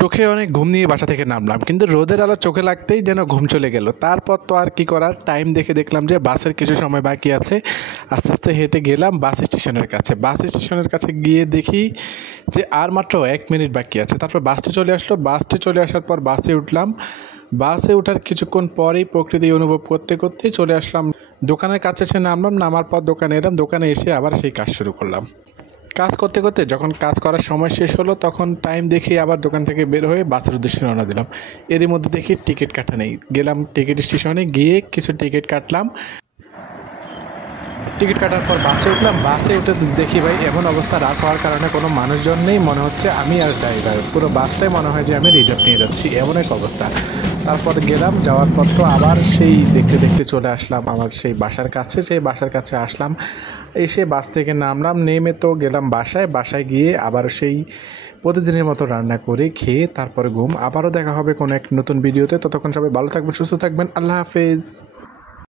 চোখে অনেক ঘুম নিয়ে বাসা থেকে নামলাম, কিন্তু রোদের আলো চোখে লাগতেই যেন ঘুম চলে গেল। তারপর তো আর কি করার, টাইম দেখে দেখলাম যে বাসের কিছু সময় বাকি আছে। আস্তে আস্তে হেঁটে গেলাম বাস স্টেশনের কাছে। বাস স্টেশনের কাছে গিয়ে দেখি যে আর মাত্র 1 মিনিট বাকি আছে। তারপর বাসটি চলে আসলো। বাসটি চলে আসার পর বাসে উঠলাম। বাসে ওঠার কিছুক্ষণ পরেই প্রকৃতি অনুভব করতে করতেই চলে আসলাম দোকানের কাছে। এসে নামলাম, নামার পর দোকানে এলাম। দোকানে এসে আবার সেই কাজ শুরু করলাম। কাজ করতে করতে যখন কাজ করার সময় শেষ হলো, তখন টাইম দেখে আবার দোকান থেকে বের হয়ে বাসের উদ্দেশ্যে রওনা দিলাম। এরই মধ্যে দেখি টিকিট কাটা নেই। গেলাম টিকিট স্টেশনে, গিয়ে কিছু টিকিট কাটলাম। টিকিট কাটার পর বাসে উঠলাম। বাসে উঠে দেখি ভাই এমন অবস্থা, রাত হওয়ার কারণে কোনো মানুষজন নেই। মনে হচ্ছে আমি আর ড্রাইভার, পুরো বাসটাই মনে হয় যে আমি রিজার্ভ নিয়ে যাচ্ছি, এমন এক অবস্থা। তারপর গেলাম, যাওয়ার পর তো আবার সেই দেখতে দেখতে চলে আসলাম আমার সেই বাসার কাছে। সেই বাসার কাছে আসলাম, এসে বাস থেকে নামলাম। নেমে তো গেলাম বাসায়। বাসায় গিয়ে আবার সেই প্রতিদিনের মতো রান্না করে খেয়ে তারপরে ঘুম। আবারও দেখা হবে কোনো এক নতুন ভিডিওতে। ততক্ষণ সবাই ভালো থাকবেন, সুস্থ থাকবেন। আল্লাহ হাফেজ।